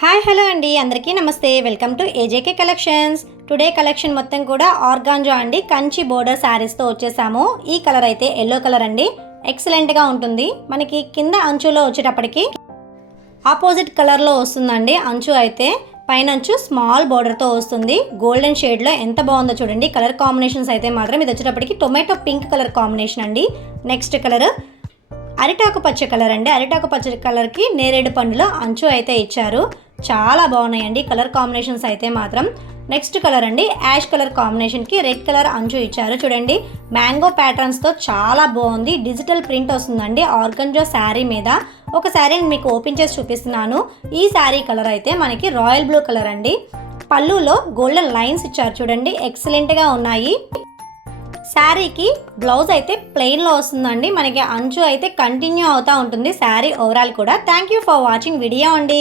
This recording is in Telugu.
హాయ్ హలో అండి, అందరికీ నమస్తే. Welcome to AJK collections. Today collection మొత్తం కూడా ఆర్గాంజా అండి, కంచి బోర్డర్ శారీస్తో వచ్చేసాము. ఈ కలర్ అయితే ఎల్లో కలర్ అండి, ఎక్సలెంట్గా ఉంటుంది. మనకి కింద అంచులో వచ్చేటప్పటికి ఆపోజిట్ కలర్లో వస్తుందండి. అంచు అయితే పైన అంచు స్మాల్ బోర్డర్తో వస్తుంది. గోల్డెన్ షేడ్లో ఎంత బాగుందో చూడండి. కలర్ కాంబినేషన్స్ అయితే మాత్రం ఇది వచ్చేటప్పటికి టొమాటో పింక్ కలర్ కాంబినేషన్ అండి. నెక్స్ట్ కలర్ అరిటాకు పచ్చ కలర్ అండి. అరిటాకు పచ్చ కలర్కి నేరేడు పండులో అంచు అయితే ఇచ్చారు. చాలా బాగున్నాయండి కలర్ కాంబినేషన్స్ అయితే మాత్రం. నెక్స్ట్ కలర్ అండి యాష్ కలర్ కాంబినేషన్కి రెడ్ కలర్ అంచు ఇచ్చారు. చూడండి మ్యాంగో ప్యాటర్న్స్తో చాలా బాగుంది. డిజిటల్ ప్రింట్ వస్తుందండి ఆర్గంజా శారీ మీద. ఒక శారీని మీకు ఓపెన్ చేసి చూపిస్తున్నాను. ఈ శారీ కలర్ అయితే మనకి రాయల్ బ్లూ కలర్ అండి. పళ్ళులో గోల్డెన్ లైన్స్ ఇచ్చారు చూడండి, ఎక్సలెంట్గా ఉన్నాయి. శారీకి బ్లౌజ్ అయితే ప్లెయిన్లో వస్తుందండి. మనకి అంచు అయితే కంటిన్యూ అవుతూ ఉంటుంది శారీ ఓవరాల్ కూడా. Thank you for watching video అండి.